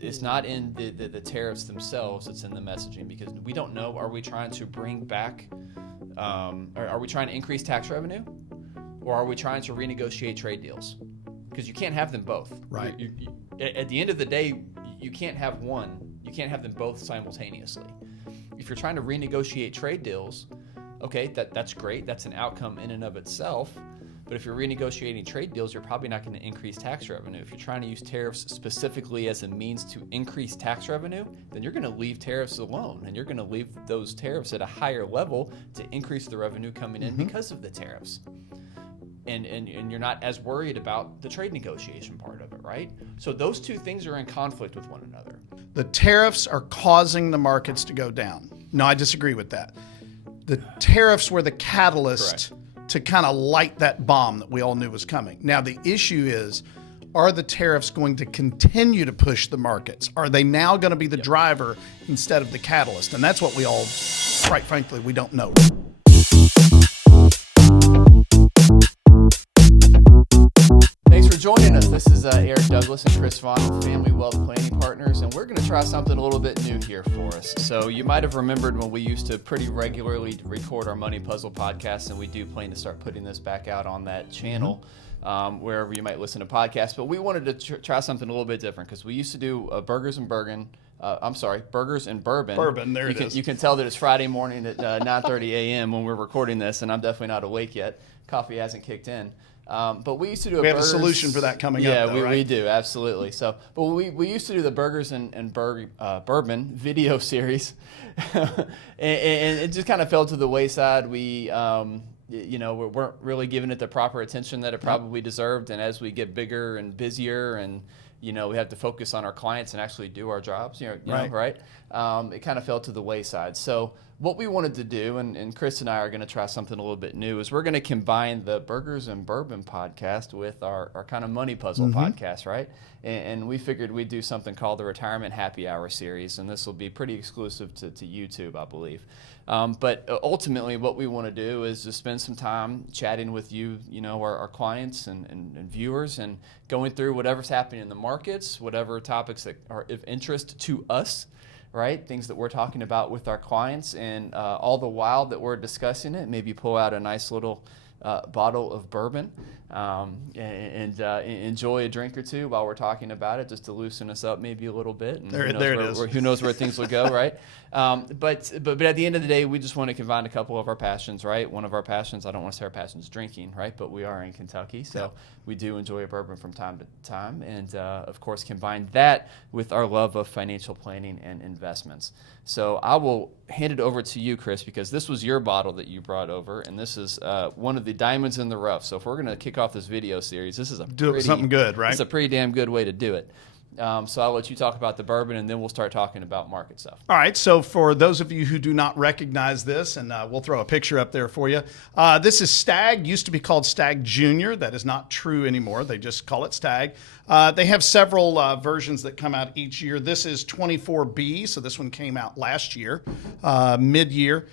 It's not in the tariffs themselves, it's in the messaging, because we don't know, are we trying to bring back, are we trying to increase tax revenue, or are we trying to renegotiate trade deals? Because you can't have them both. Right. At the end of the day, you can't have one, you can't have them both simultaneously. If you're trying to renegotiate trade deals, okay, that's great, that's an outcome in and of itself. But if you're renegotiating trade deals, you're probably not going to increase tax revenue. If you're trying to use tariffs specifically as a means to increase tax revenue, then you're going to leave tariffs alone, and you're going to leave those tariffs at a higher level to increase the revenue coming in because of the tariffs. And you're not as worried about the trade negotiation part of it, right? So those two things are in conflict with one another. The tariffs are causing the markets to go down. No, I disagree with that. The tariffs were the catalyst to kind of light that bomb that we all knew was coming. Now, the issue is, are the tariffs going to continue to push the markets? Are they now going to be the driver instead of the catalyst? And that's what we all, quite frankly, we don't know. Thanks for joining us. This is Eric Douglas and Chris Vaughn with Family Wealth Planning Partners, and we're going to try something a little bit new here for us. So you might have remembered when we used to pretty regularly record our Money Puzzle podcast, and we do plan to start putting this back out on that channel, wherever you might listen to podcasts. But we wanted to try something a little bit different, because we used to do Burgers and Bourbon. Burgers and Bourbon. Bourbon, there it is. You can tell that it's Friday morning at 9:30 a.m. when we're recording this, and I'm definitely not awake yet. Coffee hasn't kicked in. But we used to do we have a solution for that coming up, though, right? we do, absolutely. So, but we used to do the Burgers and Bourbon video series, and it just kind of fell to the wayside. We weren't really giving it the proper attention that it probably deserved. And as we get bigger and busier, and we have to focus on our clients and actually do our jobs, it kind of fell to the wayside. So what we wanted to do, and Chris and I are going to try something a little bit new, is we're going to combine the Burgers and Bourbon podcast with our kind of Money Puzzle podcast, right? And we figured we'd do something called the Retirement Happy Hour series, and this will be pretty exclusive to YouTube, I believe. But ultimately, what we want to do is just spend some time chatting with you, our clients and viewers, and going through whatever's happening in the markets, whatever topics that are of interest to us, right? Things that we're talking about with our clients, and all the while that we're discussing it, maybe pull out a nice little bottle of bourbon and enjoy a drink or two while we're talking about it, just to loosen us up maybe a little bit. And who knows where things will go, right? But at the end of the day, we just want to combine a couple of our passions, right? One of our passions, I don't want to say our passion is drinking, right? But we are in Kentucky, so we do enjoy a bourbon from time to time, and of course combine that with our love of financial planning and investments. So I will hand it over to you, Chris, because this was your bottle that you brought over, and this is one of the diamonds in the rough. So if we're going to kick off this video series, this is something good, right? It's a pretty damn good way to do it. So I'll let you talk about the bourbon, and then we'll start talking about market stuff. All right. So for those of you who do not recognize this, and we'll throw a picture up there for you. This is Stag. Used to be called Stag Junior. That is not true anymore. They just call it Stag. They have several versions that come out each year. This is 24B. So this one came out last year, mid-year.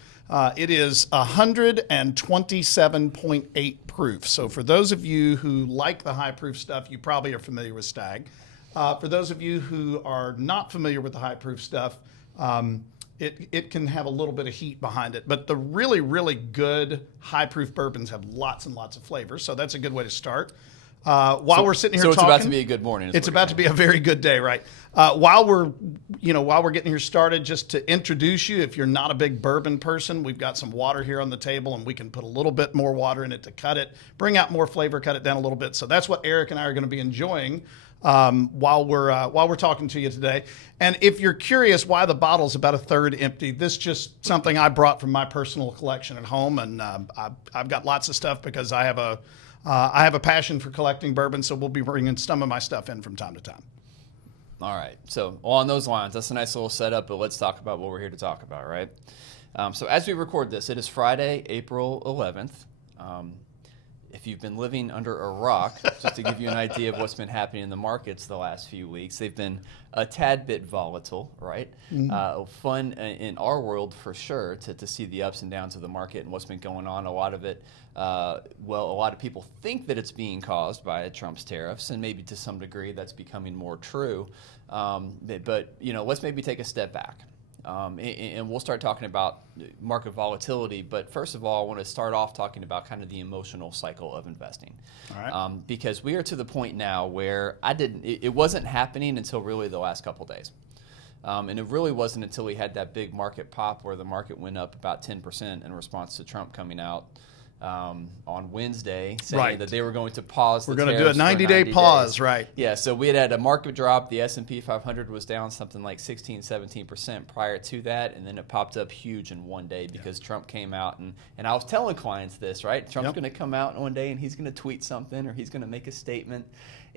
It is 127.8 proof. So for those of you who like the high proof stuff, you probably are familiar with Stag. For those of you who are not familiar with the high proof stuff, it can have a little bit of heat behind it. But the really, really good high proof bourbons have lots and lots of flavors. So that's a good way to start. We're sitting here talking, it's about to be a good morning. It's about to be a very good day, right? While we're getting here started, just to introduce you, if you're not a big bourbon person, we've got some water here on the table, and we can put a little bit more water in it to cut it, bring out more flavor, cut it down a little bit. So that's what Eric and I are going to be enjoying while we're talking to you today. And if you're curious why the bottle's about a third empty, this is just something I brought from my personal collection at home, and I've got lots of stuff because I have a passion for collecting bourbon, so we'll be bringing some of my stuff in from time to time. All right. So along those lines, that's a nice little setup, but let's talk about what we're here to talk about, right? So as we record this, it is Friday, April 11th. If if you've been living under a rock, just to give you an idea of what's been happening in the markets the last few weeks, they've been a tad bit volatile, right? Fun in our world for sure to see the ups and downs of the market and what's been going on. A lot of it, a lot of people think that it's being caused by Trump's tariffs, and maybe to some degree that's becoming more true. But let's maybe take a step back. And we'll start talking about market volatility. But first of all, I want to start off talking about kind of the emotional cycle of investing. All right. Because we are to the point now where it wasn't happening until really the last couple days. And it really wasn't until we had that big market pop where the market went up about 10% in response to Trump coming out on Wednesday saying that they were going to pause. We're going to do a 90-day pause, right? Yeah, so we had a market drop. The S&P 500 was down something like 16, 17% prior to that, and then it popped up huge in one day because Trump came out. And I was telling clients this, right? Trump's going to come out one day and he's going to tweet something or he's going to make a statement.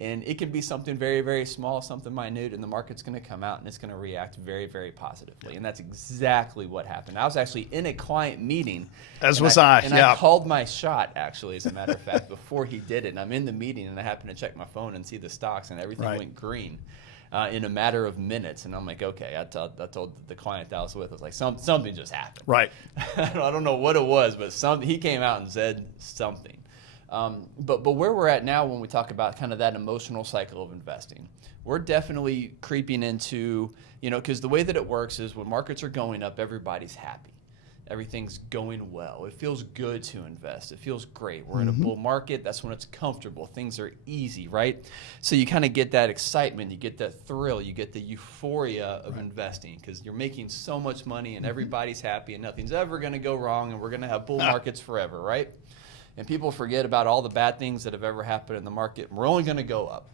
And it can be something very, very small, something minute, and the market's going to come out and it's going to react very, very positively. And that's exactly what happened. I was actually in a client meeting. As was I. And I called my shot, actually, as a matter of fact, before he did it. And I'm in the meeting, and I happened to check my phone and see the stocks, and everything went green in a matter of minutes. And I'm like, okay, I told the client that I was with, I was like, something just happened. Right. I don't know what it was, but he came out and said something. But where we're at now when we talk about kind of that emotional cycle of investing, we're definitely creeping into, because the way that it works is when markets are going up, everybody's happy. Everything's going well. It feels good to invest. It feels great. We're in a bull market. That's when it's comfortable. Things are easy, right? So you kind of get that excitement. You get that thrill. You get the euphoria of investing because you're making so much money and everybody's happy and nothing's ever going to go wrong and we're going to have bull markets forever, right? And people forget about all the bad things that have ever happened in the market. We're only going to go up.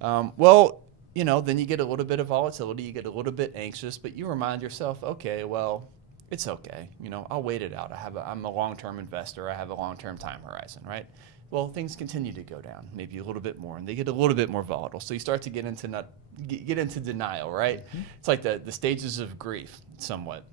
Then you get a little bit of volatility. You get a little bit anxious, but you remind yourself, okay, well, it's okay. I'll wait it out. I'm a long-term investor. I have a long-term time horizon, right? Well, things continue to go down, maybe a little bit more, and they get a little bit more volatile. So you start to get into denial, right? It's like the stages of grief, somewhat.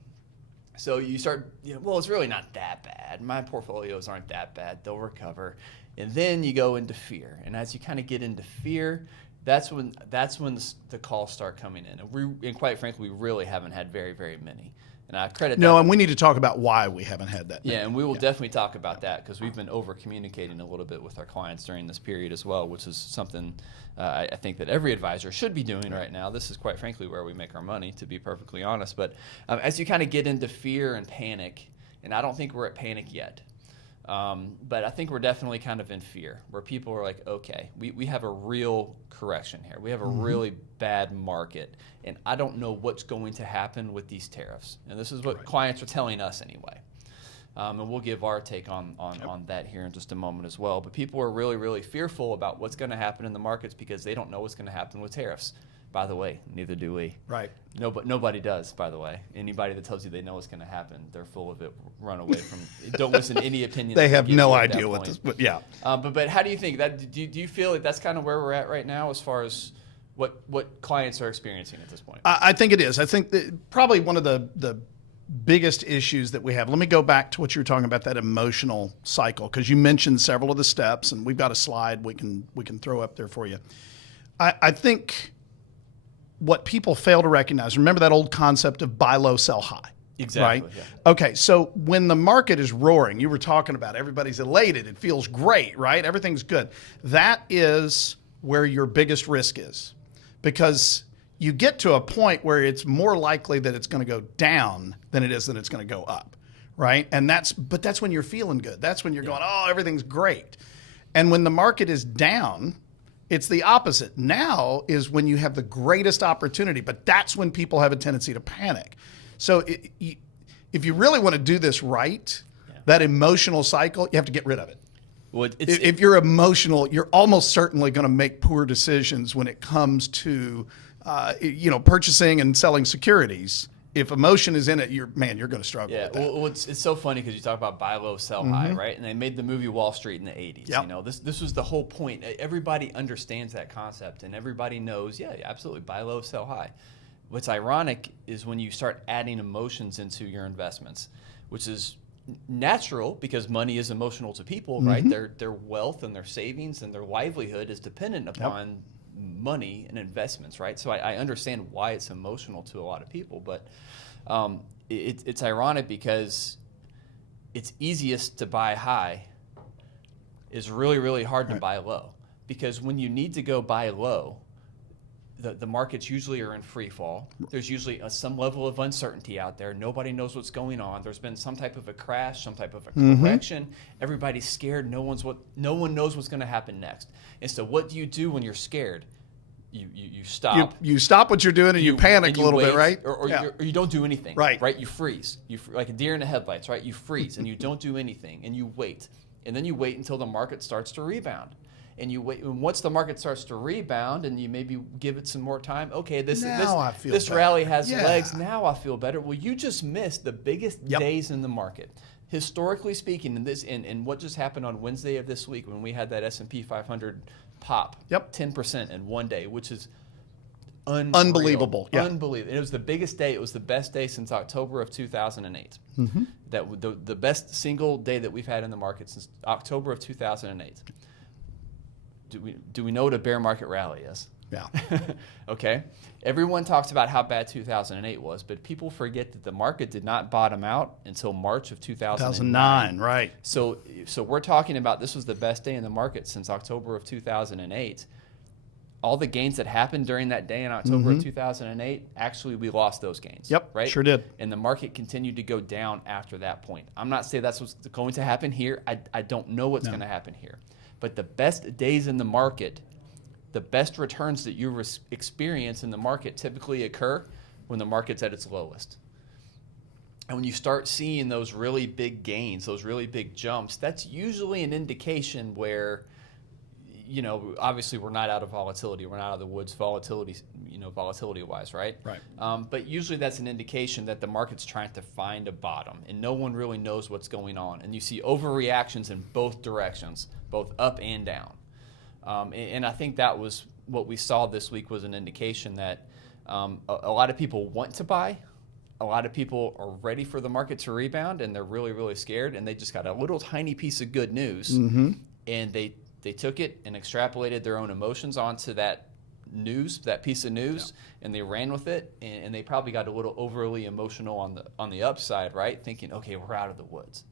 So you start, it's really not that bad. My portfolios aren't that bad. They'll recover. And then you go into fear. And as you kind of get into fear, that's when the calls start coming in. And quite frankly, we really haven't had very, very many. And I credit that. And we need to talk about why we haven't had that. Yeah, and we will definitely talk about that because we've been over-communicating a little bit with our clients during this period as well, which is something I think that every advisor should be doing right now. This is quite frankly where we make our money, to be perfectly honest. But as you kind of get into fear and panic, and I don't think we're at panic yet, but I think we're definitely kind of in fear, where people are like, okay, we have a real correction here. We have a really bad market, and I don't know what's going to happen with these tariffs. And this is what clients are telling us anyway. And we'll give our take on that here in just a moment as well. But people are really, really fearful about what's going to happen in the markets because they don't know what's going to happen with tariffs. By the way, neither do we. Right. Nobody does, by the way. Anybody that tells you they know what's going to happen, they're full of it. Run away from don't listen to any opinion. They have no idea what this, but yeah. But how do you think that? Do you feel like that's kind of where we're at right now as far as what clients are experiencing at this point? I think it is. I think that probably one of the biggest issues that we have. Let me go back to what you were talking about, that emotional cycle, because you mentioned several of the steps, and we've got a slide we can throw up there for you. I think what people fail to recognize, remember that old concept of buy low, sell high. Exactly. Right? Yeah. Okay, so when the market is roaring, you were talking about everybody's elated, it feels great, right? Everything's good. That is where your biggest risk is, because you get to a point where it's more likely that it's going to go down than it is that it's going to go up, right? And that's when you're feeling good. That's when you're going, oh, everything's great. And when the market is down, it's the opposite. Now is when you have the greatest opportunity, but that's when people have a tendency to panic. So if you really want to do this right, that emotional cycle, you have to get rid of it. Well, if you're emotional, you're almost certainly going to make poor decisions when it comes to purchasing and selling securities. If emotion is in it, you're going to struggle with that. Well, it's so funny because you talk about buy low, sell high, right? And they made the movie Wall Street in the 80s. Yep. This was the whole point. Everybody understands that concept, and everybody knows, absolutely, buy low, sell high. What's ironic is when you start adding emotions into your investments, which is natural because money is emotional to people, right? Their wealth and their savings and their livelihood is dependent upon money and investments, right? So I understand why it's emotional to a lot of people, but it's ironic because it's easiest to buy high is really, really hard to buy low, because when you need to go buy low, the markets usually are in free fall. There's usually some level of uncertainty out there. Nobody knows what's going on. There's been some type of a crash, some type of a correction. Everybody's scared. No one knows what's going to happen next. And so what do you do when you're scared? You stop. You stop what you're doing and you panic a little bit, right? Or you don't do anything. Right. You freeze. Like a deer in the headlights, right? You freeze and you don't do anything and you wait. And then you wait until the market starts to rebound. And you wait. And once the market starts to rebound, and you maybe give it some more time. Okay, this rally has legs. Now I feel better. Well, you just missed the biggest days in the market, historically speaking. And what just happened on Wednesday of this week when we had that S&P 500 pop, 10% in one day, which is unbelievable. Unbelievable. It was the biggest day. It was the best day since October of 2008. That the best single day that we've had in the market since October of 2008. Do we know what a bear market rally is? Yeah. Okay. Everyone talks about how bad 2008 was, but people forget that the market did not bottom out until March of 2009. Right. So we're talking about this was the best day in the market since October of 2008. All the gains that happened during that day in October of 2008, actually we lost those gains. Yep, right? Sure did. And the market continued to go down after that point. I'm not saying that's what's going to happen here. I don't know what's going to happen here. But the best days in the market, the best returns that you experience in the market typically occur when the market's at its lowest. And when you start seeing those really big gains, those really big jumps, that's usually an indication where, obviously we're not out of volatility. We're not out of the woods volatility-wise, right? Right. But usually that's an indication that the market's trying to find a bottom, and no one really knows what's going on. And you see overreactions in both directions, both up and down. And I think that was what we saw this week, was an indication that a lot of people want to buy. A lot of people are ready for the market to rebound, and they're really, really scared, and they just got a little tiny piece of good news, and they took it and extrapolated their own emotions onto that piece of news, and they ran with it, and they probably got a little overly emotional on the upside, right? Thinking, okay, we're out of the woods.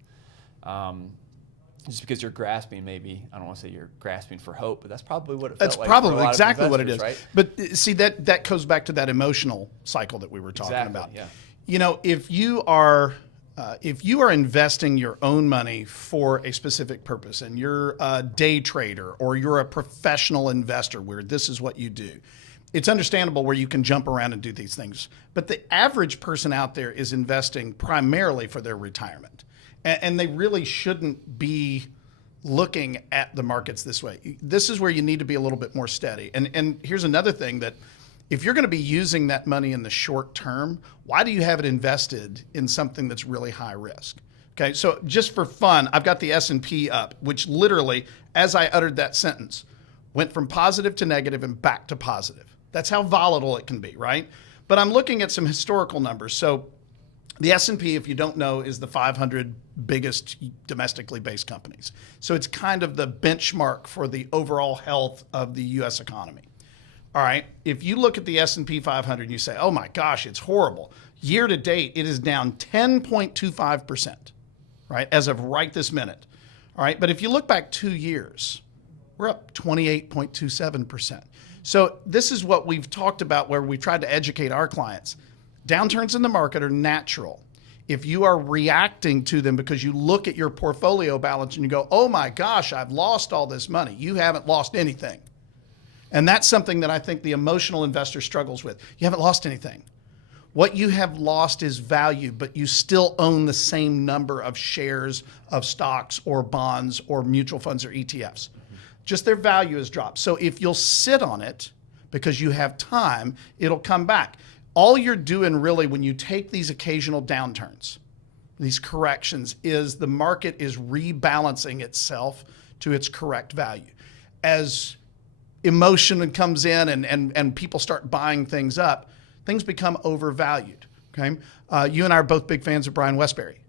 Just because you're grasping, maybe, I don't want to say you're grasping for hope, but that's probably what it felt like. That's probably exactly what it is. Right? But see, that goes back to that emotional cycle that we were talking about. Yeah. If you are investing your own money for a specific purpose, and you're a day trader or you're a professional investor where this is what you do, it's understandable where you can jump around and do these things. But the average person out there is investing primarily for their retirement. And they really shouldn't be looking at the markets this way. This is where you need to be a little bit more steady. And here's another thing, that if you're going to be using that money in the short term, why do you have it invested in something that's really high risk? Okay, so just for fun, I've got the S&P up, which literally, as I uttered that sentence, went from positive to negative and back to positive. That's how volatile it can be, right? But I'm looking at some historical numbers. So the S&P, if you don't know, is the 500 biggest domestically based companies. So it's kind of the benchmark for the overall health of the U.S. economy. All right, if you look at the S&P 500 and you say, oh my gosh, it's horrible. Year to date, it is down 10.25%, right, as of right this minute. All right, but if you look back 2 years, we're up 28.27%. So this is what we've talked about, where we tried to educate our clients. Downturns in the market are natural. If you are reacting to them because you look at your portfolio balance and you go, oh my gosh, I've lost all this money. You haven't lost anything. And that's something that I think the emotional investor struggles with. You haven't lost anything. What you have lost is value, but you still own the same number of shares of stocks or bonds or mutual funds or ETFs. Just their value has dropped. So if you'll sit on it because you have time, it'll come back. All you're doing really when you take these occasional downturns, these corrections, is the market is rebalancing itself to its correct value. As emotion comes in and people start buying things up, things become overvalued. Okay, you and I are both big fans of Brian Westbury.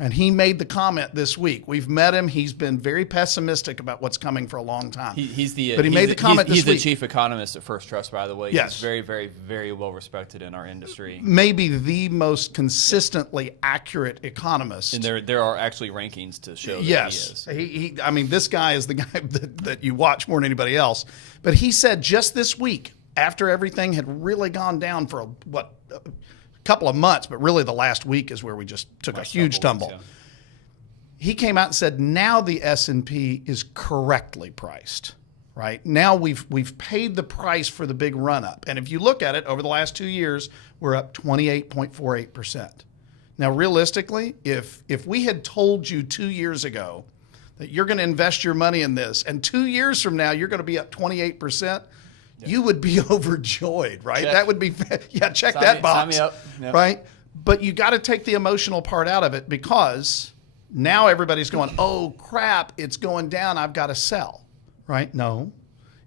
And he made the comment this week. We've met him. He's been very pessimistic about what's coming for a long time. But he made the comment this week. week. He's the chief economist at First Trust, by the way. Yes. He's very, very, very well respected in our industry. Maybe the most consistently accurate economist. And there are actually rankings to show that yes. he is. I mean, this guy is the guy that you watch more than anybody else. But he said just this week, after everything had really gone down for a couple of months, but really the last week is where we just took a huge tumble. Yeah. He came out and said, now the S&P is correctly priced, right? Now we've paid the price for the big run up. And if you look at it over the last 2 years, we're up 28.48%. Now, realistically, if we had told you 2 years ago that you're going to invest your money in this, and 2 years from now you're going to be up 28%, you would be overjoyed, right? Check. That would be, check that box, sign me up. Yep. right? But you got to take the emotional part out of it, because now everybody's going, oh crap, it's going down, I've got to sell, right? No.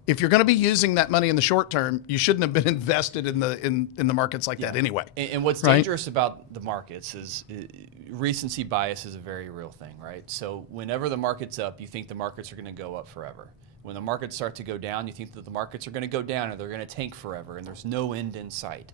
If you're going to be using that money in the short term, you shouldn't have been invested in the markets like that anyway. And what's dangerous about the markets is recency bias is a very real thing, right? So whenever the market's up, you think the markets are going to go up forever. When the markets start to go down, you think that the markets are going to go down or they're going to tank forever, and there's no end in sight.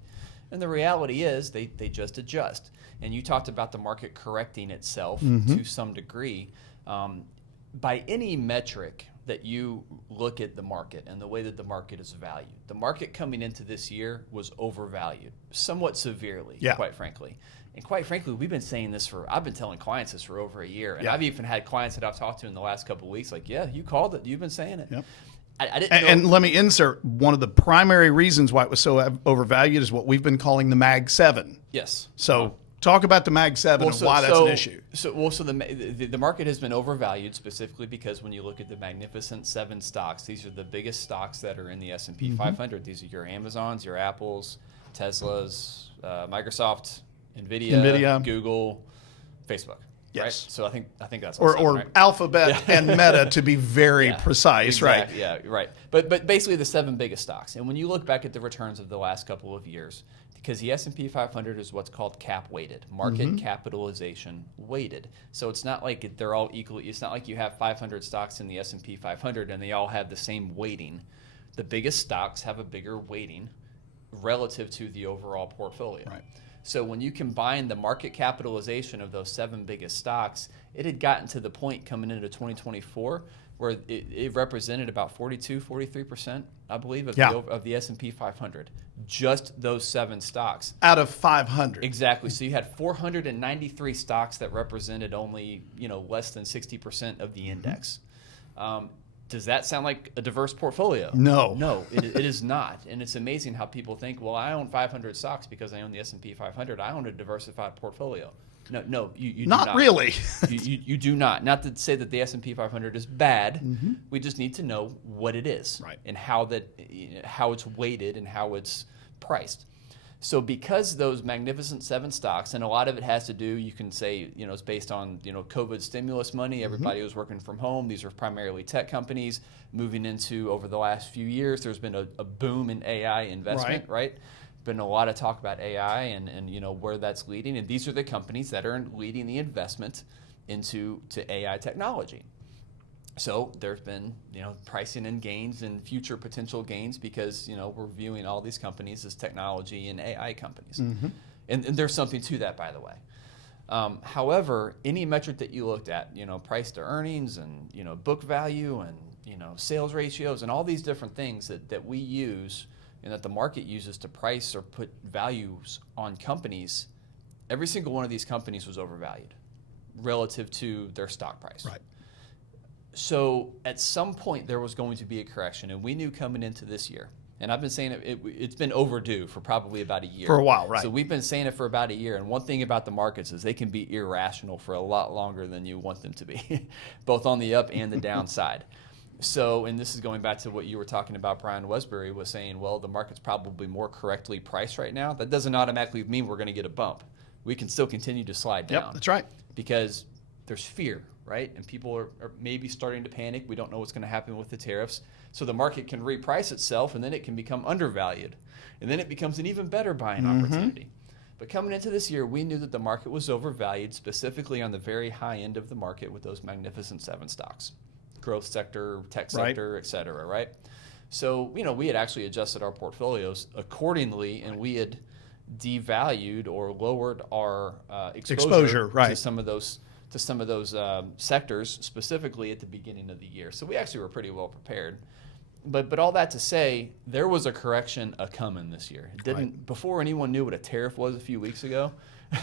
And the reality is they just adjust. And you talked about the market correcting itself to some degree. By any metric that you look at the market and the way that the market is valued, the market coming into this year was overvalued somewhat severely, quite frankly. And quite frankly, we've been saying this I've been telling clients this for over a year. And I've even had clients that I've talked to in the last couple of weeks like, yeah, you called it. You've been saying it. Yep. I didn't know. And let me insert, one of the primary reasons why it was so overvalued is what we've been calling the Mag 7. Yes. So talk about the Mag 7 and why that's an issue. So the market has been overvalued specifically because when you look at the Magnificent 7 stocks, these are the biggest stocks that are in the S&P 500. These are your Amazons, your Apples, Teslas, Microsoft, NVIDIA, Google, Facebook. Right? Yes. So I think that's all or right? Alphabet and Meta, to be very precise, exactly, right? Yeah, right. But basically the 7 biggest stocks. And when you look back at the returns of the last couple of years, because the S&P 500 is what's called cap weighted, market capitalization weighted. So it's not like they're all equally. It's not like you have 500 stocks in the S&P 500 and they all have the same weighting. The biggest stocks have a bigger weighting relative to the overall portfolio. Right. So when you combine the market capitalization of those 7 biggest stocks, it had gotten to the point coming into 2024 where it represented about 43%, I believe, of the S&P 500. Just those 7 stocks. Out of 500. Exactly. So you had 493 stocks that represented only, less than 60% of the index. Does that sound like a diverse portfolio? No. No, it is not. And it's amazing how people think, well, I own 500 stocks because I own the S&P 500. I own a diversified portfolio. No, you do not. Not really. you do not. Not to say that the S&P 500 is bad. We just need to know what it is, right, and how it's weighted and how it's priced. So because those Magnificent 7 stocks, and a lot of it has to do, you can say, it's based on, COVID stimulus money. Everybody was working from home. These are primarily tech companies moving into, over the last few years, there's been a boom in AI investment, right? Been a lot of talk about AI and where that's leading. And these are the companies that are leading the investment into AI technology. So there's been, pricing in gains and future potential gains because, we're viewing all these companies as technology and AI companies. And there's something to that, by the way. However, any metric that you looked at, price to earnings and, book value and, sales ratios and all these different things that we use and that the market uses to price or put values on companies, every single one of these companies was overvalued relative to their stock price. Right. So at some point there was going to be a correction, and we knew coming into this year, and I've been saying it's been overdue for probably about a year. For a while, right. So we've been saying it for about a year, and one thing about the markets is they can be irrational for a lot longer than you want them to be, both on the up and the downside. So, and this is going back to what you were talking about, Brian Wesbury was saying, well, the market's probably more correctly priced right now. That doesn't automatically mean we're going to get a bump. We can still continue to slide down. Yep, that's right. Because there's fear, right? And people are maybe starting to panic. We don't know what's going to happen with the tariffs. So the market can reprice itself, and then it can become undervalued. And then it becomes an even better buying opportunity. But coming into this year, we knew that the market was overvalued, specifically on the very high end of the market with those Magnificent Seven stocks, growth sector, tech sector, et cetera, right? So, we had actually adjusted our portfolios accordingly, and we had devalued or lowered our exposure to some of those sectors, specifically at the beginning of the year. So we actually were pretty well prepared. But all that to say, there was a correction a-coming this year. It didn't before anyone knew what a tariff was a few weeks ago.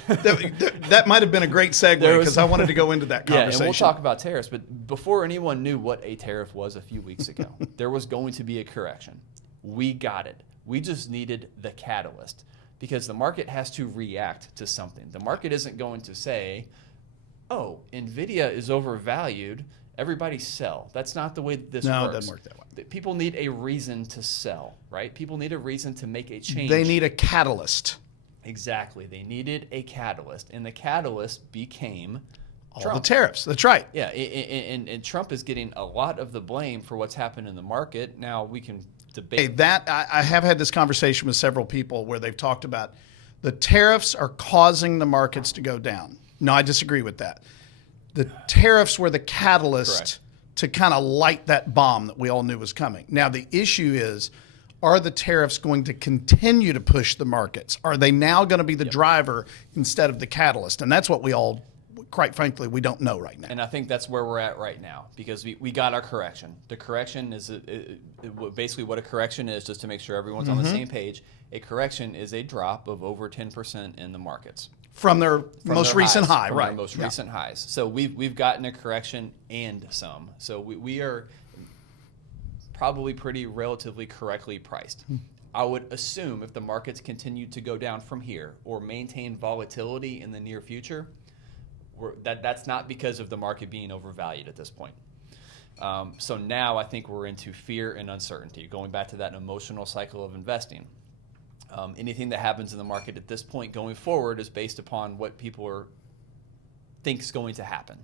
That might have been a great segue, because I wanted to go into that conversation. Yeah, and we'll talk about tariffs. But before anyone knew what a tariff was a few weeks ago, there was going to be a correction. We got it. We just needed the catalyst, because the market has to react to something. The market isn't going to say, oh, NVIDIA is overvalued, everybody sell. That's not the way that this works. No, it doesn't work that way. People need a reason to sell, right? People need a reason to make a change. They need a catalyst. Exactly. They needed a catalyst, and the catalyst became Trump. The tariffs. That's right. Yeah, and Trump is getting a lot of the blame for what's happened in the market. Now we can debate. Hey, I have had this conversation with several people where they've talked about the tariffs are causing the markets to go down. No, I disagree with that. The tariffs were the catalyst Correct. to kind of light that bomb that we all knew was coming. Now, the issue is, are the tariffs going to continue to push the markets? Are they now going to be the driver instead of the catalyst? And that's what we all, quite frankly, we don't know right now. And I think that's where we're at right now, because we got our correction. The correction is basically what a correction is, just to make sure everyone's on the same page. A correction is a drop of over 10% in the markets. From their most recent high, from right? Their most recent highs. So we've gotten a correction and some. So we are probably pretty relatively correctly priced. I would assume if the markets continue to go down from here or maintain volatility in the near future, that's not because of the market being overvalued at this point. So now I think we're into fear and uncertainty, going back to that emotional cycle of investing. Anything that happens in the market at this point going forward is based upon what people think is going to happen.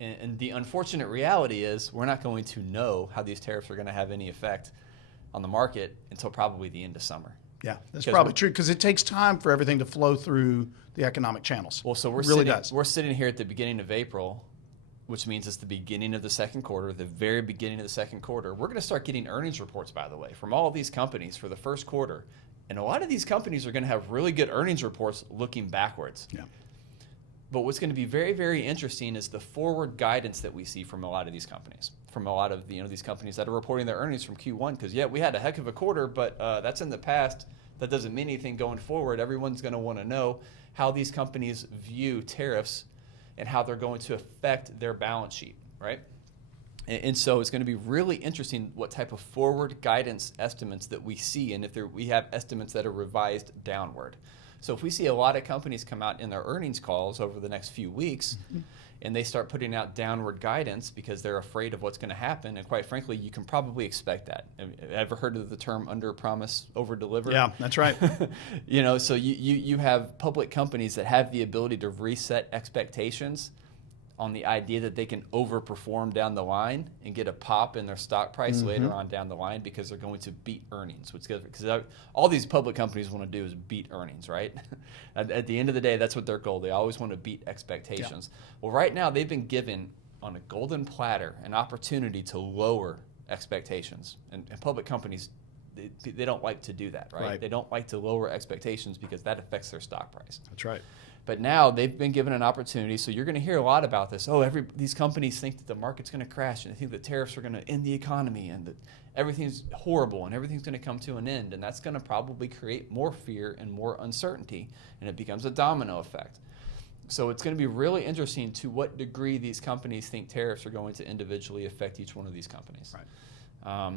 And the unfortunate reality is we're not going to know how these tariffs are going to have any effect on the market until probably the end of summer. Yeah, that's probably true, because it takes time for everything to flow through the economic channels. Well, so we're sitting here at the beginning of April, which means it's the beginning of the second quarter, the very beginning of the second quarter. We're going to start getting earnings reports, by the way, from all of these companies for the first quarter. And a lot of these companies are going to have really good earnings reports looking backwards. Yeah. But what's going to be very, very interesting is the forward guidance that we see from a lot of these companies, from a lot of these companies that are reporting their earnings from Q1. Because, yeah, we had a heck of a quarter, but that's in the past. That doesn't mean anything going forward. Everyone's going to want to know how these companies view tariffs and how they're going to affect their balance sheet, right? And so it's going to be really interesting what type of forward guidance estimates that we see, and if we have estimates that are revised downward. So if we see a lot of companies come out in their earnings calls over the next few weeks, and they start putting out downward guidance because they're afraid of what's going to happen, and quite frankly, you can probably expect that. Ever heard of the term under promise, over deliver? Yeah, that's right. So you have public companies that have the ability to reset expectations on the idea that they can overperform down the line and get a pop in their stock price later on down the line because they're going to beat earnings. Because all these public companies want to do is beat earnings, right? At the end of the day, that's what their goal. They always want to beat expectations. Yeah. Well, right now they've been given on a golden platter an opportunity to lower expectations, and public companies, they don't like to do that, right? They don't like to lower expectations because that affects their stock price. That's right. But now they've been given an opportunity, so you're going to hear a lot about this. Oh, these companies think that the market's going to crash, and they think that tariffs are going to end the economy, and that everything's horrible, and everything's going to come to an end, and that's going to probably create more fear and more uncertainty, and it becomes a domino effect. So it's going to be really interesting to what degree these companies think tariffs are going to individually affect each one of these companies. Right.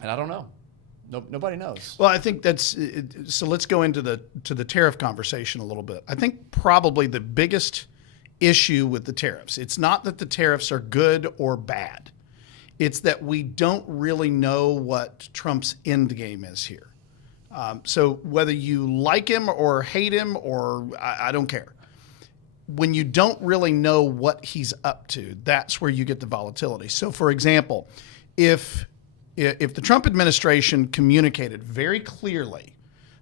And I don't know. Nobody knows. Well, I think that's so. Let's go into the tariff conversation a little bit. I think probably the biggest issue with the tariffs, it's not that the tariffs are good or bad. It's that we don't really know what Trump's end game is here. So whether you like him or hate him, or I don't care. When you don't really know what he's up to, that's where you get the volatility. So, for example, if the Trump administration communicated very clearly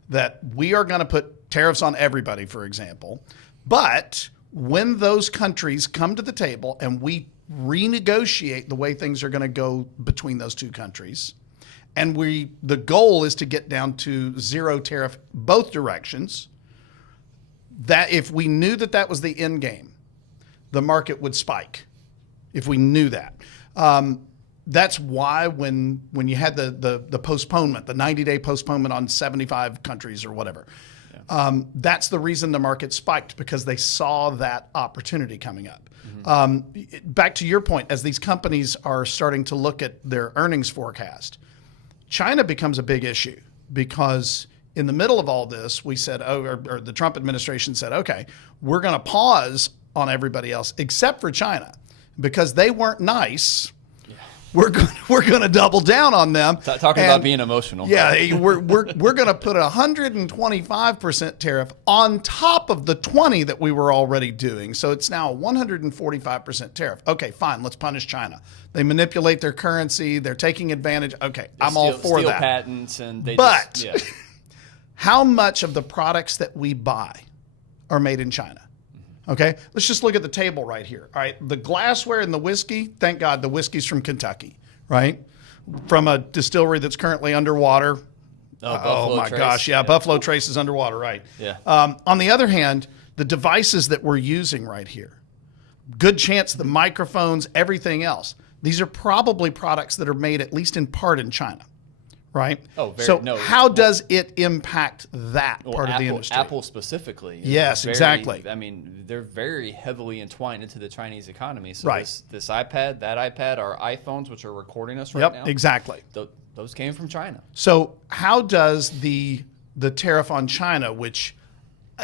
that we are going to put tariffs on everybody, for example. But when those countries come to the table and we renegotiate the way things are going to go between those two countries, and the goal is to get down to zero tariff both directions, that if we knew that that was the end game, the market would spike. If we knew that. That's why when you had the postponement, the 90-day postponement on 75 countries or whatever, that's the reason the market spiked, because they saw that opportunity coming up. Back to your point, as these companies are starting to look at their earnings forecast, China becomes a big issue, because in the middle of all this, we said, or the Trump administration said, okay, we're going to pause on everybody else except for China, because they weren't nice. Yeah. We're going to double down on them. Talking about being emotional. Yeah, we're going to put a 125% tariff on top of the 20 that we were already doing. So it's now a 145% tariff. Okay, fine. Let's punish China. They manipulate their currency. They're taking advantage. Okay, I'm all for steal that. Patents and but how much of the products that we buy are made in China? Okay, let's just look at the table right here. All right, the glassware and the whiskey, thank God the whiskey's from Kentucky, right? From a distillery that's currently underwater. Oh my gosh, yeah, Buffalo Trace is underwater, right? Yeah. On the other hand, the devices that we're using right here, good chance the microphones, everything else, these are probably products that are made at least in part in China. Right? How does it impact that part of the industry? Apple specifically. Yes, exactly. I mean, they're very heavily entwined into the Chinese economy. So right. this iPad, that iPad, our iPhones, which are recording us right now. Yep, exactly. Those came from China. So how does the tariff on China, which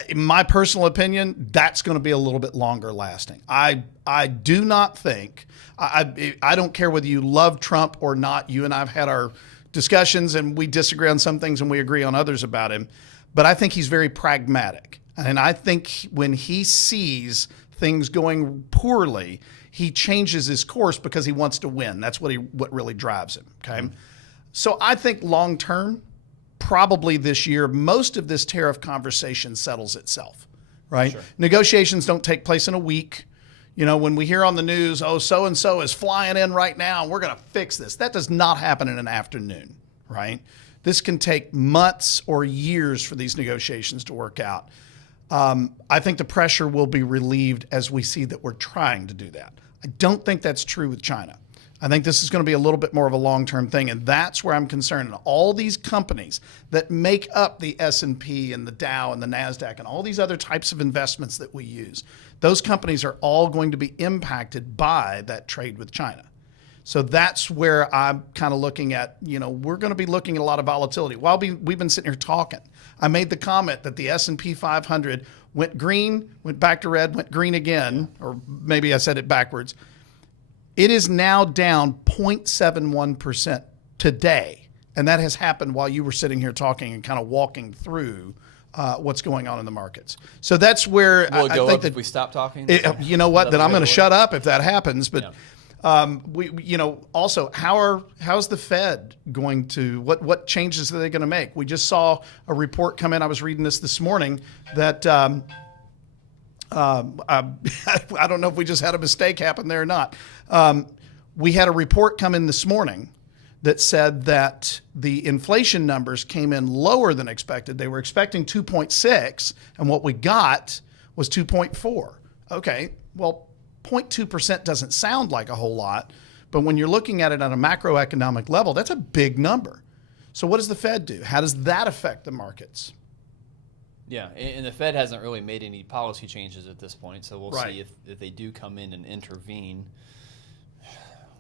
in my personal opinion, that's going to be a little bit longer lasting. I do not think, I don't care whether you love Trump or not. You and I have had our discussions, and we disagree on some things and we agree on others about him. But I think he's very pragmatic. And I think when he sees things going poorly, he changes his course because he wants to win. That's what really drives him. Okay. So I think long term, probably this year, most of this tariff conversation settles itself, right? Sure. Negotiations don't take place in a week. You know, when we hear on the news, oh, so-and-so is flying in right now, and we're going to fix this. That does not happen in an afternoon, right? This can take months or years for these negotiations to work out. I think the pressure will be relieved as we see that we're trying to do that. I don't think that's true with China. I think this is going to be a little bit more of a long-term thing, and that's where I'm concerned. And all these companies that make up the S&P and the Dow and the NASDAQ and all these other types of investments that we use, those companies are all going to be impacted by that trade with China. So that's where I'm kind of looking at, we're going to be looking at a lot of volatility. While we've been sitting here talking, I made the comment that the S&P 500 went green, went back to red, went green again, or maybe I said it backwards. It is now down 0.71% today. And that has happened while you were sitting here talking and kind of walking through what's going on in the markets. So that's where I think that if we stop talking. You know what? Then I'm going to shut up if that happens. But also, how's the Fed going to what changes are they going to make? We just saw a report come in. I was reading this morning that. I don't know if we just had a mistake happen there or not. We had a report come in this morning that said that the inflation numbers came in lower than expected. They were expecting 2.6, and what we got was 2.4. Okay, well, 0.2% doesn't sound like a whole lot, but when you're looking at it on a macroeconomic level, that's a big number. So what does the Fed do? How does that affect the markets? Yeah, and the Fed hasn't really made any policy changes at this point, so we'll see if they do come in and intervene,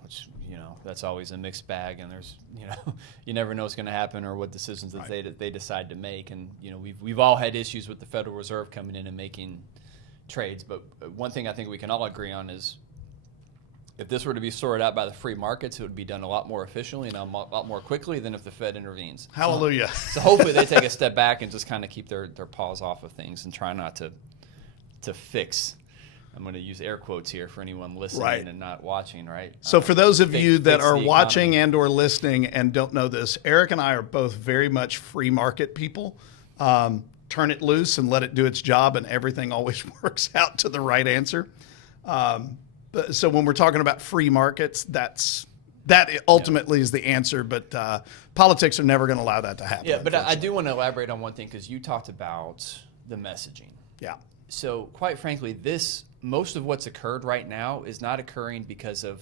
which, that's always a mixed bag, and there's, you never know what's going to happen or what decisions that they decide to make. And, we've all had issues with the Federal Reserve coming in and making trades, but one thing I think we can all agree on is if this were to be sorted out by the free markets, it would be done a lot more efficiently and a lot more quickly than if the Fed intervenes. Hallelujah. So hopefully they take a step back and just kind of keep their paws off of things and try not to fix. I'm going to use air quotes here for anyone listening and not watching, right? So for those of you that are watching and or listening and don't know this, Eric and I are both very much free market people. turn it loose and let it do its job, and everything always works out to the right answer. So when we're talking about free markets, that ultimately is the answer, but politics are never going to allow that to happen. Yeah, but I do want to elaborate on one thing, because you talked about the messaging. Yeah. So quite frankly, most of what's occurred right now is not occurring because of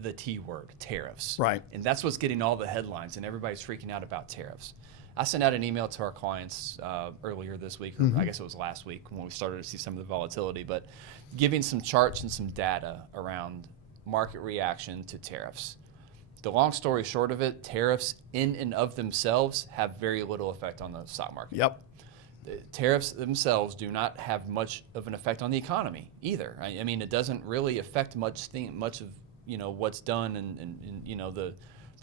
the T word, tariffs. Right. And that's what's getting all the headlines, and everybody's freaking out about tariffs. I sent out an email to our clients earlier this week, or I guess it was last week when we started to see some of the volatility, but giving some charts and some data around market reaction to tariffs. The long story short of it, tariffs in and of themselves have very little effect on the stock market. Yep. The tariffs themselves do not have much of an effect on the economy either. I mean, it doesn't really affect much of what's done and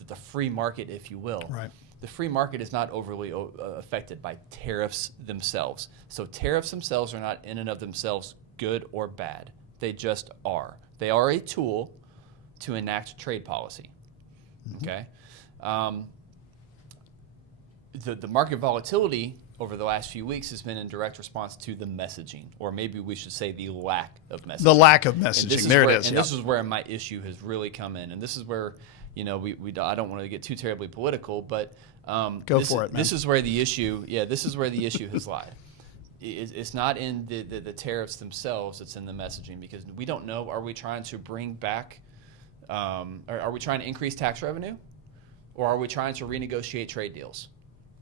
the free market, if you will. Right. The free market is not overly affected by tariffs themselves. So tariffs themselves are not in and of themselves good or bad. They just are. They are a tool to enact trade policy. Okay. The market volatility over the last few weeks has been in direct response to the messaging, or maybe we should say the lack of messaging. The lack of messaging. There it is. And this is where my issue has really come in, and this is where I don't want to get too terribly political, but go for it, man. This is where the issue. Yeah, this is where the issue has lied. It's not in the tariffs themselves. It's in the messaging, because we don't know. Are we trying to bring back? Are we trying to increase tax revenue, or are we trying to renegotiate trade deals?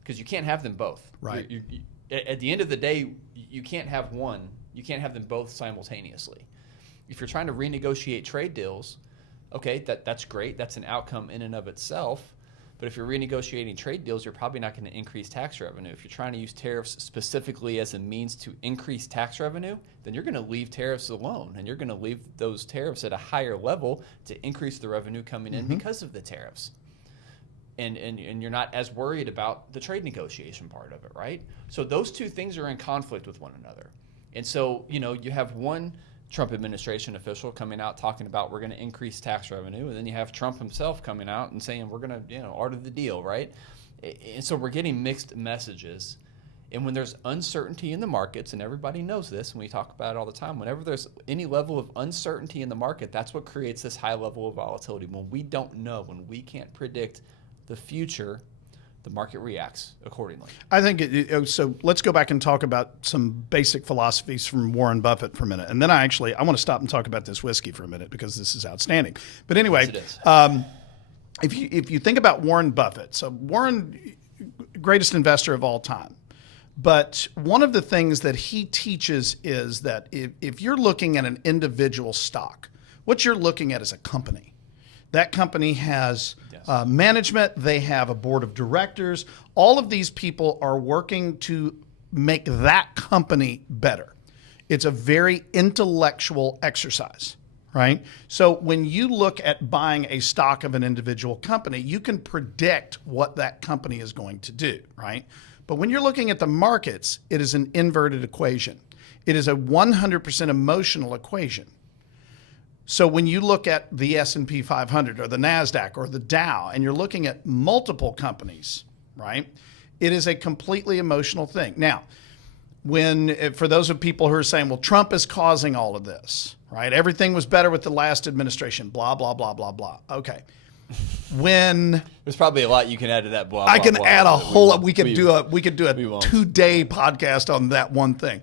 Because you can't have them both. Right. At the end of the day, you can't have one. You can't have them both simultaneously. If you're trying to renegotiate trade deals, okay, that's great. That's an outcome in and of itself. But if you're renegotiating trade deals, you're probably not going to increase tax revenue. If you're trying to use tariffs specifically as a means to increase tax revenue, then you're going to leave tariffs alone, and you're going to leave those tariffs at a higher level to increase the revenue coming in because of the tariffs. And you're not as worried about the trade negotiation part of it, right? So those two things are in conflict with one another. And so, you have one Trump administration official coming out talking about we're going to increase tax revenue, and then you have Trump himself coming out and saying we're going to, art of the deal, right? And so we're getting mixed messages. And when there's uncertainty in the markets, and everybody knows this, and we talk about it all the time, whenever there's any level of uncertainty in the market, that's what creates this high level of volatility. When we don't know, when we can't predict the future, the market reacts accordingly. I think so. Let's go back and talk about some basic philosophies from Warren Buffett for a minute, and then I want to stop and talk about this whiskey for a minute, because this is outstanding. But anyway, Yes, it is. if you think about Warren Buffett, so Warren, greatest investor of all time. But one of the things that he teaches is that if you're looking at an individual stock, what you're looking at is a company. That company has management, they have a board of directors. All of these people are working to make that company better. It's a very intellectual exercise, right? So when you look at buying a stock of an individual company, you can predict what that company is going to do, right? But when you're looking at the markets, it is an inverted equation. It is a 100% emotional equation. So when you look at the S&P 500 or the NASDAQ or the Dow, and you're looking at multiple companies, right, it is a completely emotional thing. Now, for those of people who are saying, well, Trump is causing all of this, right? Everything was better with the last administration, blah, blah, blah, blah, blah. Okay. There's probably a lot you can add to that. I can add a whole lot. We could do a won't. 2-day podcast on that one thing.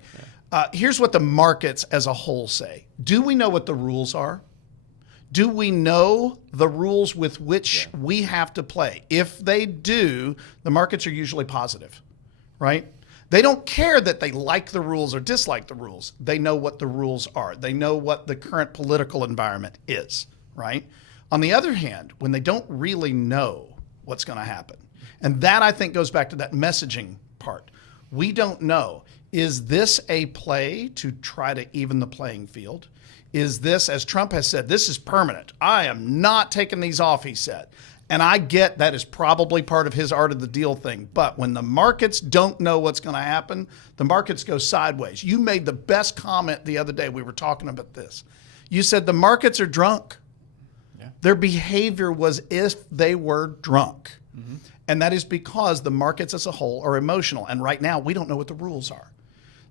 Here's what the markets as a whole say. Do we know what the rules are? Do we know the rules with which we have to play? If they do, the markets are usually positive, right? They don't care that they like the rules or dislike the rules. They know what the rules are. They know what the current political environment is, right? On the other hand, when they don't really know what's going to happen, and that I think goes back to that messaging part. We don't know. Is this a play to try to even the playing field? Is this, as Trump has said, this is permanent. I am not taking these off, he said. And I get that is probably part of his art of the deal thing. But when the markets don't know what's going to happen, the markets go sideways. You made the best comment the other day. We were talking about this. You said the markets are drunk. Yeah. Their behavior was if they were drunk. And that is because the markets as a whole are emotional. And right now, we don't know what the rules are.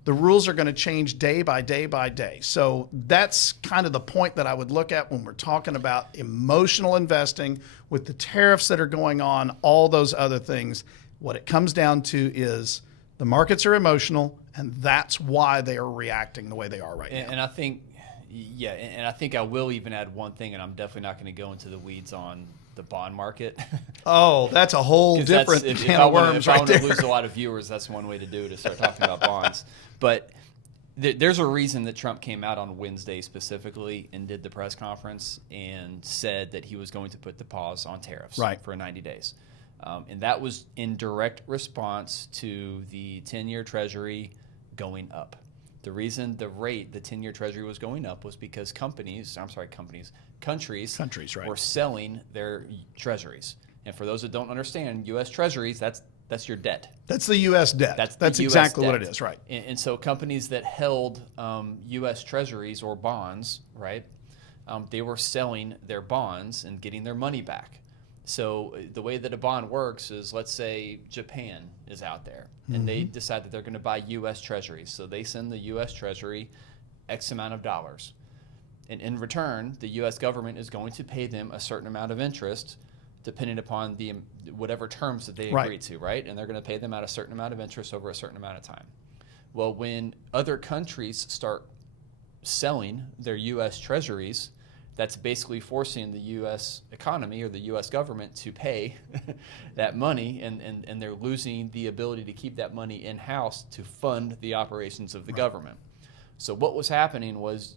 The rules are going to change day by day by day. So that's kind of the point that I would look at when we're talking about emotional investing with the tariffs that are going on, all those other things. What it comes down to is the markets are emotional, and that's why they are reacting the way they are right now. And I think, yeah, and I think I will even add one thing, and I'm definitely not going to go into the weeds on the bond market. Oh, that's a whole different can of worms right there. If I want to lose a lot of viewers, that's one way to do it, to start talking about bonds. But there's a reason that Trump came out on Wednesday specifically and did the press conference and said that he was going to put the pause on tariffs for 90 days. And that was in direct response to the 10-year Treasury going up. The reason the 10-year Treasury was going up was because countries were selling their treasuries. And for those that don't understand, U.S. Treasuries, that's your debt. That's the U.S. debt. That's exactly what it is, right? And so companies that held U.S. Treasuries or bonds, right, they were selling their bonds and getting their money back. So the way that a bond works is, let's say Japan is out there and they decide that they're going to buy U.S. Treasuries. So they send the U.S. Treasury X amount of dollars. And in return, the U.S. government is going to pay them a certain amount of interest depending upon the whatever terms that they agree to, right? And they're going to pay them out a certain amount of interest over a certain amount of time. Well, when other countries start selling their U.S. Treasuries, that's basically forcing the U.S. economy or the U.S. government to pay that money, and they're losing the ability to keep that money in-house to fund the operations of the government. So what was happening was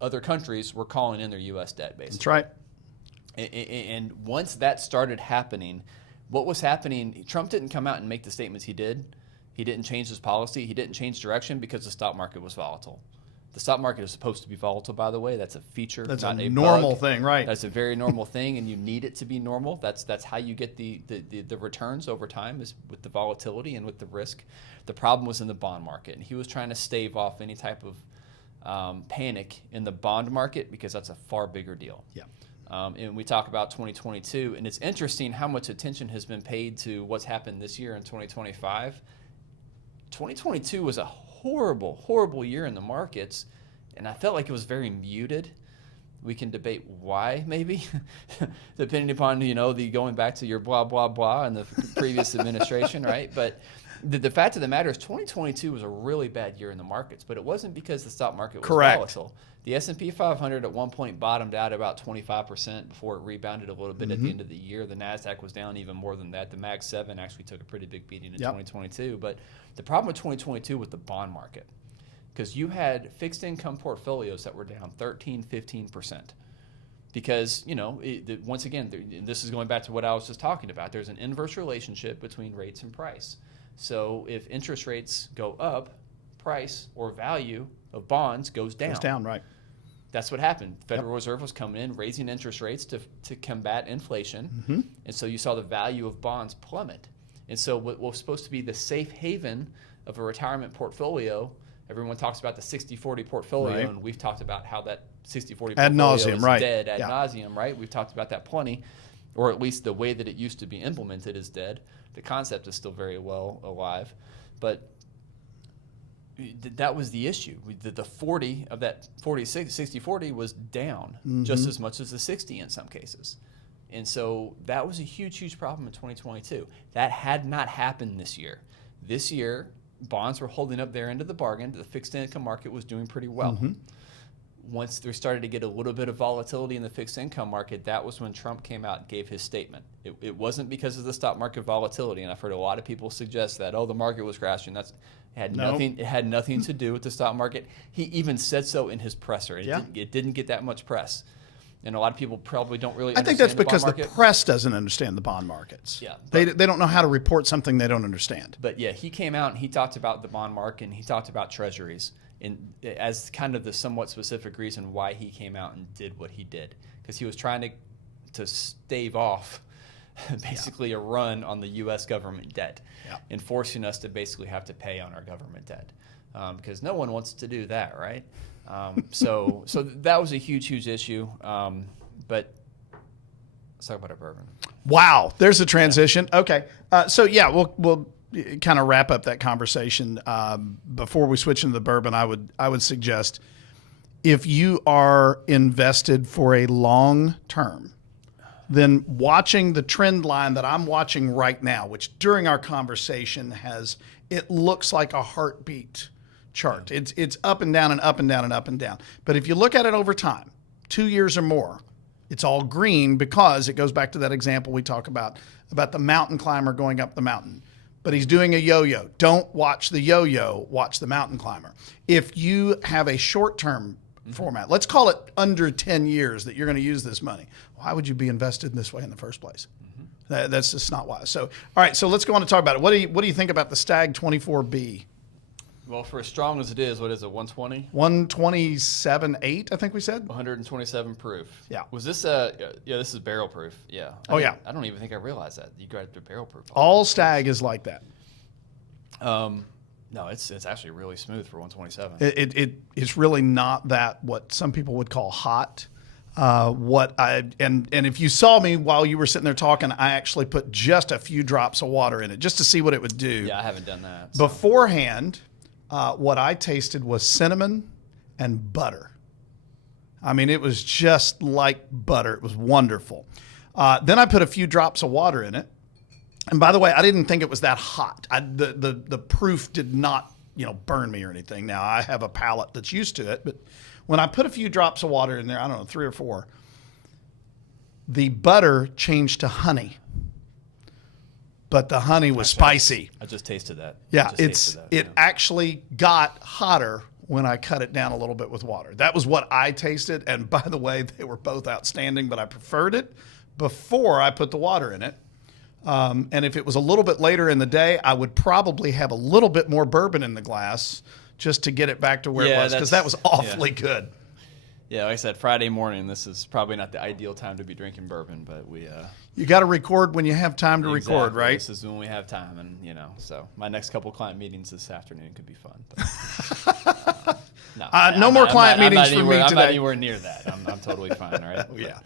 other countries were calling in their U.S. debt, basically. That's right. And once that started happening, what was happening, Trump didn't come out and make the statements he did. He didn't change his policy. He didn't change direction because the stock market was volatile. The stock market is supposed to be volatile, by the way. That's a feature, that's not a normal thing, right? That's a very normal thing, and you need it to be normal. That's how you get the returns over time, is with the volatility and with the risk. The problem was in the bond market, and he was trying to stave off any type of panic in the bond market because that's a far bigger deal. Yeah. And we talk about 2022, and it's interesting how much attention has been paid to what's happened this year in 2025. 2022 was a horrible, horrible year in the markets, and I felt like it was very muted. We can debate why, maybe, depending upon, the going back to your blah, blah, blah and the previous administration, right? But the fact of the matter is 2022 was a really bad year in the markets, but it wasn't because the stock market was volatile. The S&P 500 at one point bottomed out about 25% before it rebounded a little bit at the end of the year. The NASDAQ was down even more than that. The Mag 7 actually took a pretty big beating in 2022. But the problem with 2022 was the bond market, because you had fixed income portfolios that were down 13, 15%. Because, once again, this is going back to what I was just talking about. There's an inverse relationship between rates and price. So if interest rates go up, price or value of bonds goes down. Goes down, right. That's what happened. Federal Reserve was coming in, raising interest rates to combat inflation. And so you saw the value of bonds plummet. And so what was supposed to be the safe haven of a retirement portfolio, everyone talks about the 60-40 portfolio, and we've talked about how that 60-40 portfolio is dead ad nauseum, right? We've talked about that plenty, or at least the way that it used to be implemented is dead. The concept is still very well alive, but that was the issue. The 40 of that 60-40 was down just as much as the 60 in some cases. And so that was a huge, huge problem in 2022. That had not happened this year. This year, bonds were holding up their end of the bargain. The fixed income market was doing pretty well. Once there started to get a little bit of volatility in the fixed income market, that was when Trump came out and gave his statement. It wasn't because of the stock market volatility, and I've heard a lot of people suggest that, the market was crashing. It had nothing to do with the stock market. He even said so in his presser. It didn't get that much press. And a lot of people probably don't really understand I think that's because the press doesn't understand the bond markets. Yeah, they don't know how to report something they don't understand. But yeah, he came out and he talked about the bond market and he talked about treasuries as kind of the somewhat specific reason why he came out and did what he did. Because he was trying to stave off basically a run on the U.S. government debt and forcing us to basically have to pay on our government debt. Because no one wants to do that, right? So that was a huge, huge issue. But let's talk about our bourbon. Wow, there's a transition. Okay, so yeah, we'll kind of wrap up that conversation. Before we switch into the bourbon, I would suggest if you are invested for a long term, then watching the trend line that I'm watching right now, which during our conversation it looks like a heartbeat chart. It's up and down and up and down and up and down. But if you look at it over time, 2 years or more, it's all green because it goes back to that example we talk about the mountain climber going up the mountain. But he's doing a yo-yo. Don't watch the yo-yo, watch the mountain climber. If you have a short-term format, let's call it under 10 years that you're going to use this money, why would you be invested in this way in the first place? That's just not wise. So, all right, so let's go on to talk about it. What do you think about the Stag 24B? Well, for as strong as it is, what is it, 120? 127.8, I think we said. 127 proof. Yeah. Was this this is barrel proof. Yeah. I don't even think I realized that. You got to barrel proof. All Stag is like that. No, it's actually really smooth for 127. It's really not that what some people would call hot. And if you saw me while you were sitting there talking, I actually put just a few drops of water in it just to see what it would do. Yeah, I haven't done that. So. Beforehand, what I tasted was cinnamon and butter. I mean, it was just like butter. It was wonderful. Then I put a few drops of water in it. And by the way, I didn't think it was that hot. The proof did not, burn me or anything. Now, I have a palate that's used to it, but when I put a few drops of water in there, I don't know, 3 or 4, the butter changed to honey. But the honey was spicy. I just tasted that. Yeah, it actually got hotter when I cut it down a little bit with water. That was what I tasted. And by the way, they were both outstanding, but I preferred it before I put the water in it. And if it was a little bit later in the day, I would probably have a little bit more bourbon in the glass just to get it back to where it was, because that was awfully good. Yeah, like I said, Friday morning, this is probably not the ideal time to be drinking bourbon, but you got to record when you have time to record, right? This is when we have time, and so my next couple client meetings this afternoon could be fun. No more client meetings for me today. I'm not anywhere near that. I'm totally fine, right? Yeah.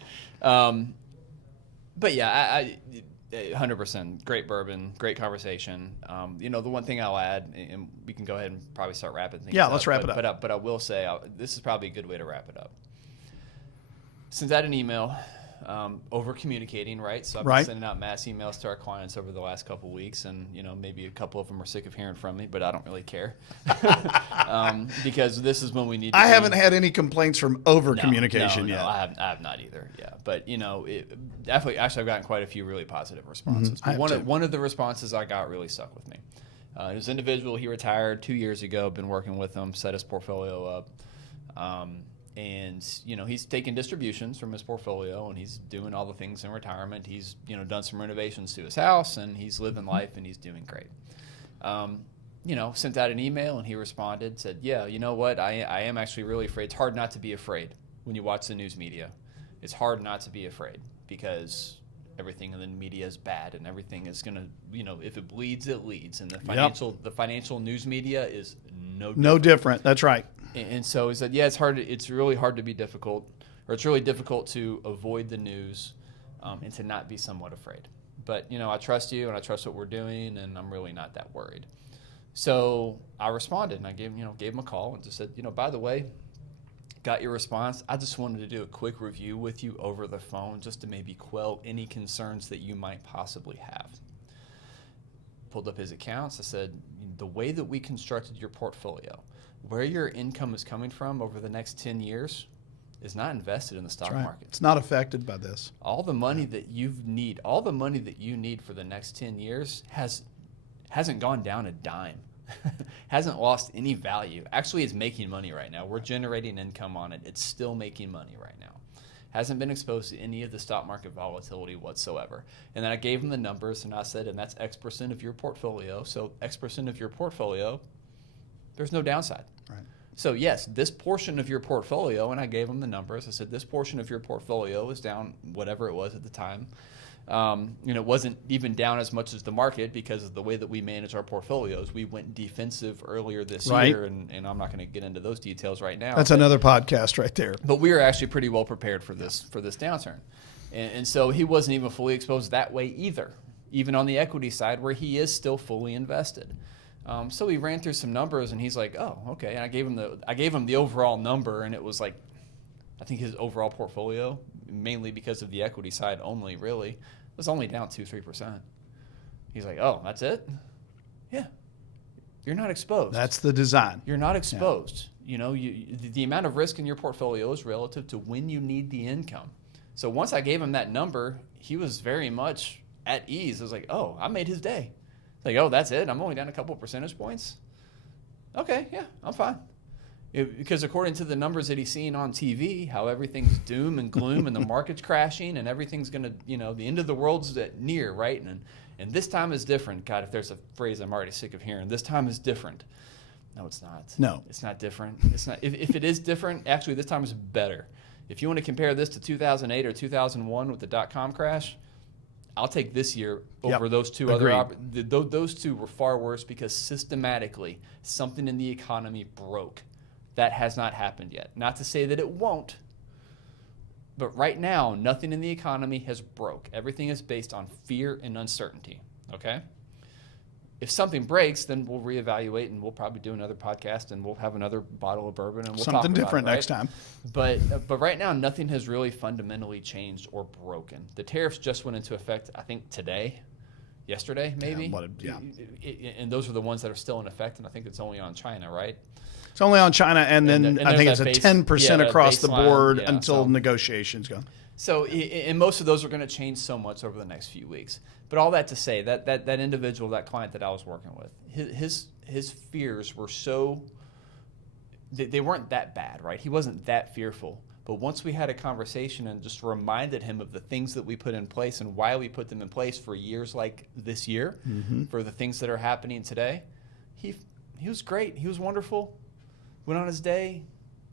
But yeah, I 100% great bourbon, great conversation. The one thing I'll add, and we can go ahead and probably start wrapping things up. Yeah, let's wrap it up. But I will say, this is probably a good way to wrap it up. Send out an email, over communicating, right? So I've been sending out mass emails to our clients over the last couple of weeks, and maybe a couple of them are sick of hearing from me, but I don't really care, because this is when we need. I haven't had any complaints from over communication yet. No, I have not either. Yeah, but definitely. Actually, I've gotten quite a few really positive responses. One of the responses I got really stuck with me. This individual, he retired 2 years ago. Been working with him, set his portfolio up. And he's taking distributions from his portfolio, and he's doing all the things in retirement. He's done some renovations to his house, and he's living life, and he's doing great. Sent out an email, and he responded, said, "Yeah, you know what? I am actually really afraid. It's hard not to be afraid when you watch the news media. It's hard not to be afraid because everything in the media is bad, and everything is gonna, if it bleeds, it leads. And the financial news media is no different. That's right." And so he said, "Yeah, it's hard. It's really hard to be difficult, or it's really difficult to avoid the news, and to not be somewhat afraid. But I trust you, and I trust what we're doing, and I'm really not that worried." So I responded, and I gave him a call, and just said, "By the way, got your response. I just wanted to do a quick review with you over the phone, just to maybe quell any concerns that you might possibly have." Pulled up his accounts. I said, "The way that we constructed your portfolio, where your income is coming from over the next 10 years is not invested in the stock market. It's not affected by this. All the money that you need for the next 10 years hasn't gone down a dime, hasn't lost any value. Actually, it's making money right now. We're generating income on it. It's still making money right now. Hasn't been exposed to any of the stock market volatility whatsoever." And then I gave him the numbers, and I said, "And that's X% of your portfolio. So X% of your portfolio, there's no downside." Right. So yes, this portion of your portfolio, and I gave them the numbers. I said, this portion of your portfolio is down whatever it was at the time. It wasn't even down as much as the market because of the way that we manage our portfolios. We went defensive earlier this year, and I'm not going to get into those details right now. That's another podcast right there. But we are actually pretty well prepared for this downturn. And so he wasn't even fully exposed that way either, even on the equity side where he is still fully invested. So he ran through some numbers and he's like, oh, okay. And I gave him the overall number, and it was like, I think his overall portfolio, mainly because of the equity side only, really, was only down 2-3%. He's like, oh, that's it? Yeah. You're not exposed. That's the design. You're not exposed. You know, the amount of risk in your portfolio is relative to when you need the income. So once I gave him that number, he was very much at ease. I was like, oh, I made his day. Like, oh, that's it? I'm only down a couple percentage points? Okay, yeah, I'm fine. Because according to the numbers that he's seeing on TV, how everything's doom and gloom and the market's crashing and everything's going to, you know, the end of the world's near, right? And this time is different. God, if there's a phrase I'm already sick of hearing, this time is different. No, it's not. No. It's not different. It's not. If it is different, actually, this time is better. If you want to compare this to 2008 or 2001 with the dot-com crash, I'll take this year over those two other. Those two were far worse because systematically something in the economy broke. That has not happened yet. Not to say that it won't, but right now, nothing in the economy has broke. Everything is based on fear and uncertainty, okay? If something breaks, then we'll reevaluate and we'll probably do another podcast and we'll have another bottle of bourbon and we'll talk Something about different it, right? next time. But right now, nothing has really fundamentally changed or broken. The tariffs just went into effect, I think, yesterday, maybe? And those are the ones that are still in effect, and I think it's only on China, right? It's only on China, and then I think it's there's a that 10% across the baseline, board yeah, until negotiations go. So, and most of those are going to change so much over the next few weeks. But all that to say, that individual, that client that I was working with, his fears were so, they weren't that bad, right? He wasn't that fearful. But once we had a conversation and just reminded him of the things that we put in place and why we put them in place for years like this year, for the things that are happening today, he was great. He was wonderful. Went on his day.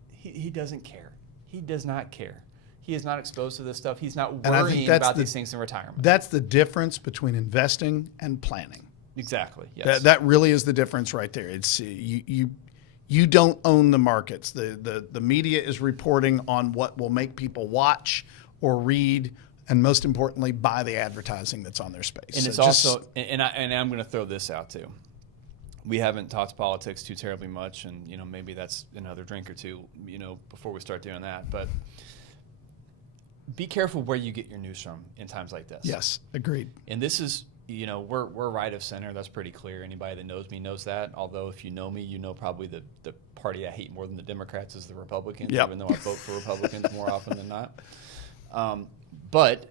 He doesn't care. He does not care. He is not exposed to this stuff. He's not worrying about these things in retirement. That's the difference between investing and planning. Exactly. Yes. That really is the difference right there. It's you don't own the markets. The media is reporting on what will make people watch or read, and most importantly, buy the advertising that's on their space. And it's also, and I'm going to throw this out too. We haven't talked politics too terribly much, and maybe that's another drink or two, before we start doing that. But be careful where you get your news from in times like this. Yes, agreed. And this is, we're right of center. That's pretty clear. Anybody that knows me knows that. Although if you know me, you know probably the party I hate more than the Democrats is the Republicans, even though I vote for Republicans more often than not. But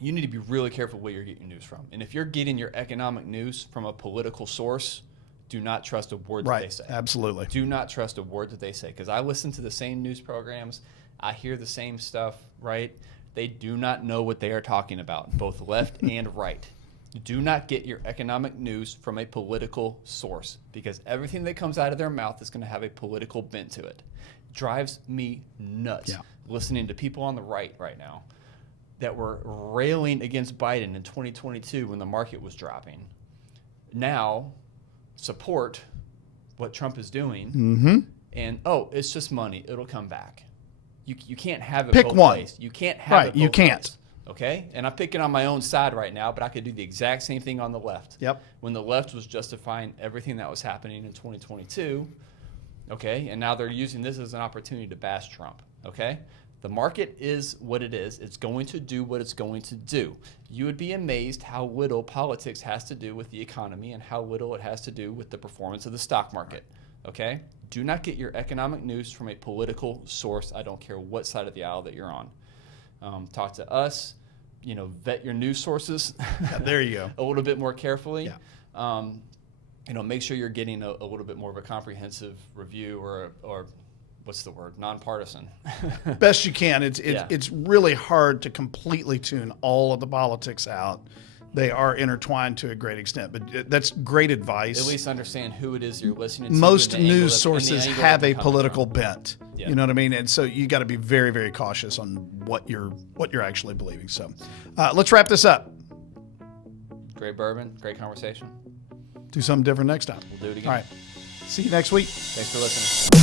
you need to be really careful where you're getting your news from. And if you're getting your economic news from a political source, do not trust a word that they say. Absolutely. Do not trust a word that they say. Because I listen to the same news programs. I hear the same stuff, right? They do not know what they are talking about, both left and right. Do not get your economic news from a political source, because everything that comes out of their mouth is going to have a political bent to it. Drives me nuts listening to people on the right now that were railing against Biden in 2022 when the market was dropping. Now support what Trump is doing, and it's just money. It'll come back. You can't have it Pick both one. ways. You can't have it both you can't. ways. Okay? And I'm picking on my own side right now, but I could do the exact same thing on the left. Yep. When the left was justifying everything that was happening in 2022, okay? And now they're using this as an opportunity to bash Trump, okay? The market is what it is. It's going to do what it's going to do. You would be amazed how little politics has to do with the economy and how little it has to do with the performance of the stock market, okay? Do not get your economic news from a political source. I don't care what side of the aisle that you're on. Talk to us, vet your news sources. There you go. A little bit more carefully. Yeah. Make sure you're getting a little bit more of a comprehensive review or what's the word? Nonpartisan. Best you can. It's really hard to completely tune all of the politics out. They are intertwined to a great extent, but that's great advice. At least understand who it is you're listening to. Most news sources have a political bent. Yeah. You know what I mean? And so you got to be very, very cautious on what you're actually believing. So let's wrap this up. Great bourbon, great conversation. Do something different next time. We'll do it again. All right. See you next week. Thanks for listening.